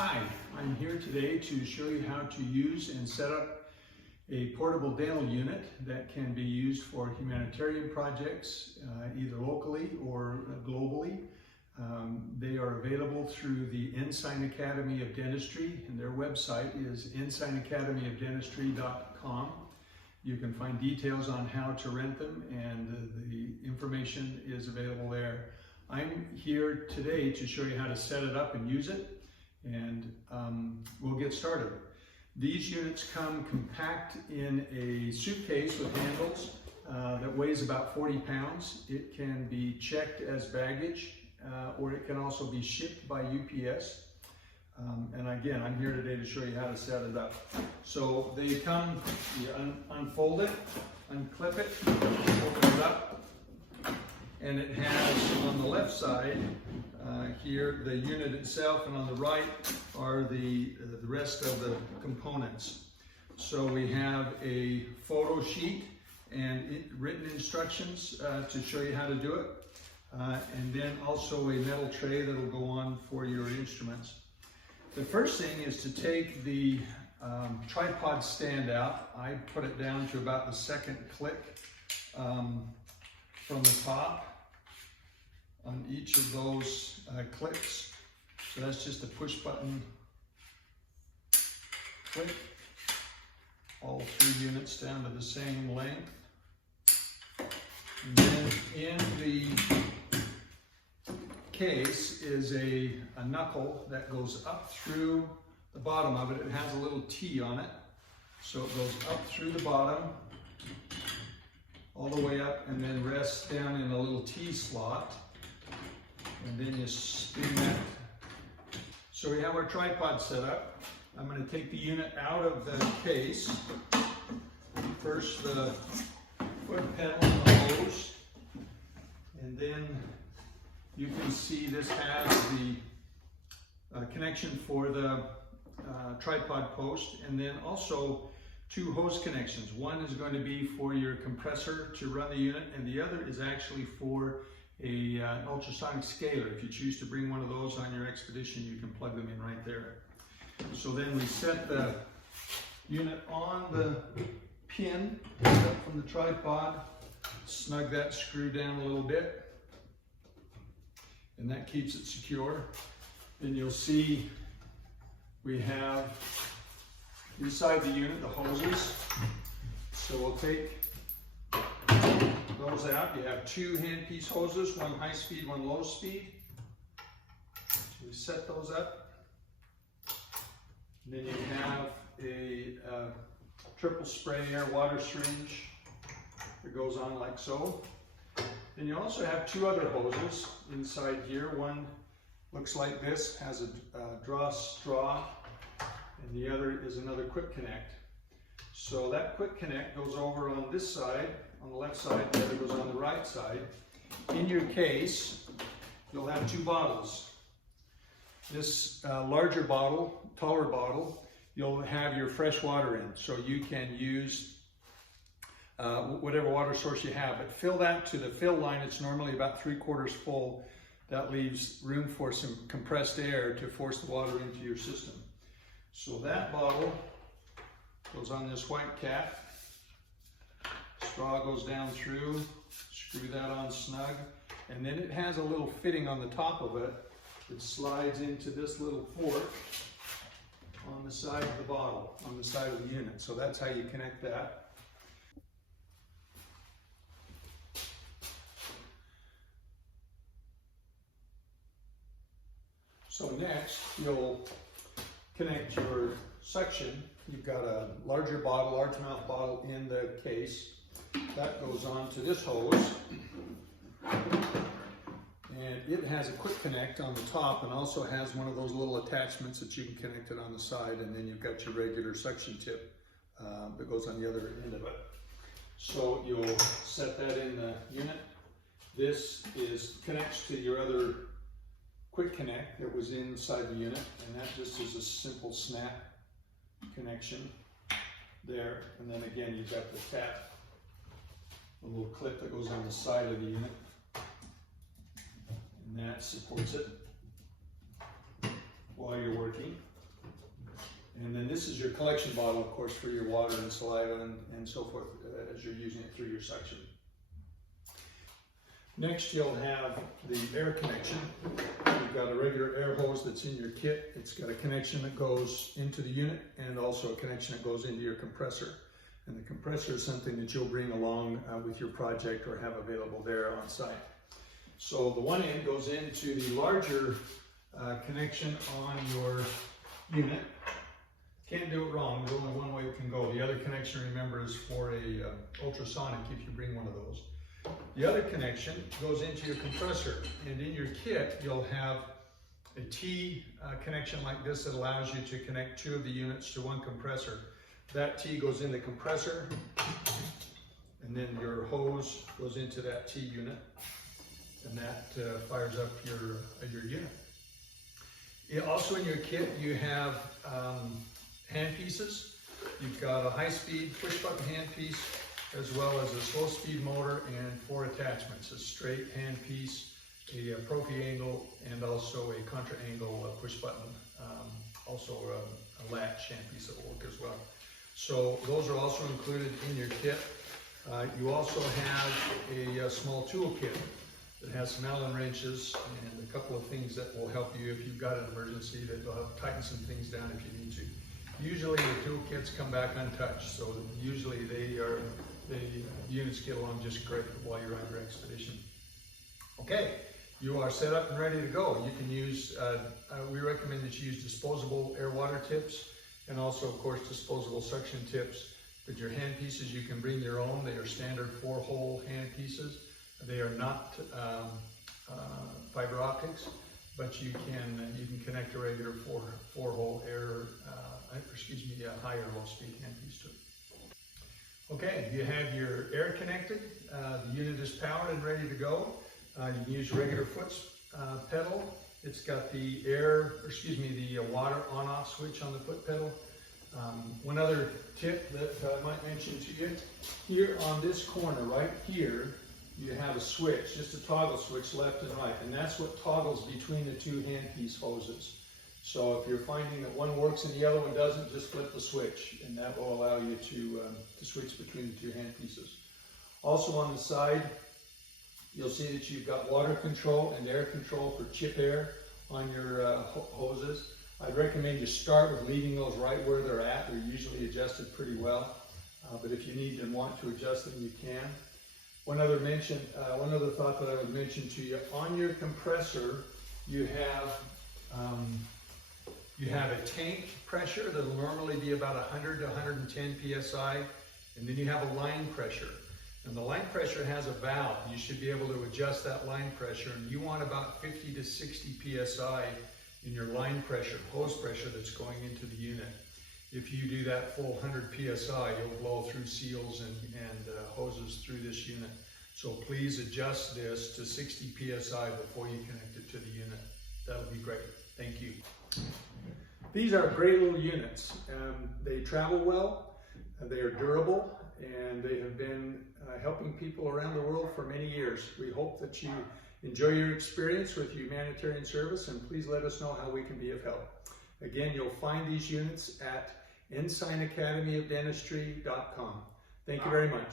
Hi, I'm here today to show you how to use and set up a portable dental unit that can be used for humanitarian projects, either locally or globally. They are available through the Ensign Academy of Dentistry, and their website is ensignacademyofdentistry.com. You can find details on how to rent them, and the information is available there. I'm here today to show you how to set it up and use it, and we'll get started. These units come compact in a suitcase with handles that weighs about 40 pounds. It can be checked as baggage, or it can also be shipped by UPS. And again, I'm here today to show you how to set it up. So they come, you unfold it, unclip it, open it up, and it has on the left side here the unit itself, and on the right are the rest of the components. So we have a photo sheet and written instructions to show you how to do it, and then also a metal tray that will go on for your instruments. The first thing is to take the tripod stand out. I put it down to about the second click from the top on each of those clicks. So that's just a push button click. All three units down to the same length. And then in the case is a knuckle that goes up through the bottom of it. It has a little T on it. So it goes up through the bottom, all the way up, and then rests down in a little T slot. And then you spin that. So we have our tripod set up. I'm going to take the unit out of the case. First the foot pedal and the hose. And then you can see this has the connection for the tripod post, and then also two hose connections. One is going to be for your compressor to run the unit, and the other is actually for an ultrasonic scaler. If you choose to bring one of those on your expedition, you can plug them in right there. So then we set the unit on the pin from the tripod, snug that screw down a little bit, and that keeps it secure. Then you'll see we have inside the unit the hoses. So we'll take those out. You have two handpiece hoses, one high speed, one low speed. So we set those up. And then you have a triple spray air water syringe that goes on like so. Then you also have two other hoses inside here. One looks like this, has a draw straw, and the other is another quick connect. So that quick connect goes over on this side, on the left side, the other goes on the right side. In your case, you'll have two bottles. This larger bottle, taller bottle, you'll have your fresh water in, so you can use whatever water source you have, but fill that to the fill line. It's normally about 3/4 full. That leaves room for some compressed air to force the water into your system. So that bottle goes on this white cap. Straw goes down through, screw that on snug, and then it has a little fitting on the top of it that slides into this little fork on the side of the bottle, on the side of the unit. So that's how you connect that. So next, you'll connect your suction. You've got a larger bottle, largemouth bottle in the case. That goes on to this hose. And it has a quick connect on the top, and also has one of those little attachments that you can connect it on the side, and then you've got your regular suction tip that goes on the other end of it. So you'll set that in the unit. This connects to your other quick connect that was inside the unit, and that just is a simple snap connection there. And then again, you've got the tap, a little clip that goes on the side of the unit, and that supports it. while you're working. And then this is your collection bottle, of course, for your water and saliva and so forth as you're using it through your suction. Next, you'll have the air connection. You've got a regular air hose that's in your kit. It's got a connection that goes into the unit and also a connection that goes into your compressor. And the compressor is something that you'll bring along with your project or have available there on site. So the one end goes into the larger connection on your unit. Can't do it wrong, there's only one way it can go. The other connection, remember, is for a ultrasonic if you bring one of those. The other connection goes into your compressor, and in your kit you'll have a T connection like this that allows you to connect 2 of the units to one compressor. That T goes in the compressor, and then your hose goes into that T unit, and that fires up your unit. Also in your kit you have hand pieces. You've got a high-speed push-button hand piece, as well as a slow-speed motor and 4 attachments: a straight hand piece, a profi angle, and also a contra angle push-button. Also a latch hand piece that will work as well. So those are also included in your kit. You also have a small tool kit that has some Allen wrenches and a couple of things that will help you if you've got an emergency, that will help tighten some things down if you need to. Usually the tool kits come back untouched, so usually the units get along just great while you're on your expedition. Okay, you are set up and ready to go. You can use, we recommend that you use disposable air water tips, and also of course disposable suction tips. But your hand pieces, you can bring your own. They are standard 4-hole hand pieces. They are not fiber optics, but you can connect a regular 4-hole high or low speed hand piece to it. Okay, you have your air connected. The unit is powered and ready to go. You can use regular foot pedal. It's got the water on-off switch on the foot pedal. One other tip that I might mention to you, here on this corner right here, you have a switch, just a toggle switch left and right, and that's what toggles between the 2 handpiece hoses. So if you're finding that one works and the other one doesn't, just flip the switch, and that will allow you to switch between the 2 handpieces. Also on the side, you'll see that you've got water control and air control for chip air on your hoses. I'd recommend you start with leaving those right where they're at. They're usually adjusted pretty well, but if you need and want to adjust them, you can. One other thought that I would mention to you, on your compressor, you have a tank pressure that will normally be about 100 to 110 psi, and then you have a line pressure. And the line pressure has a valve. You should be able to adjust that line pressure, and you want about 50 to 60 psi in your line pressure, hose pressure that's going into the unit. If you do that full 100 psi, you'll blow through seals and hoses through this unit. So please adjust this to 60 psi before you connect it to the unit. That would be great. Thank you. These are great little units. They travel well, they are durable, and they have been helping people around the world for many years. We hope that you enjoy your experience with humanitarian service, and please let us know how we can be of help. Again, you'll find these units at Ensign Academy of Dentistry.com. Thank you very much.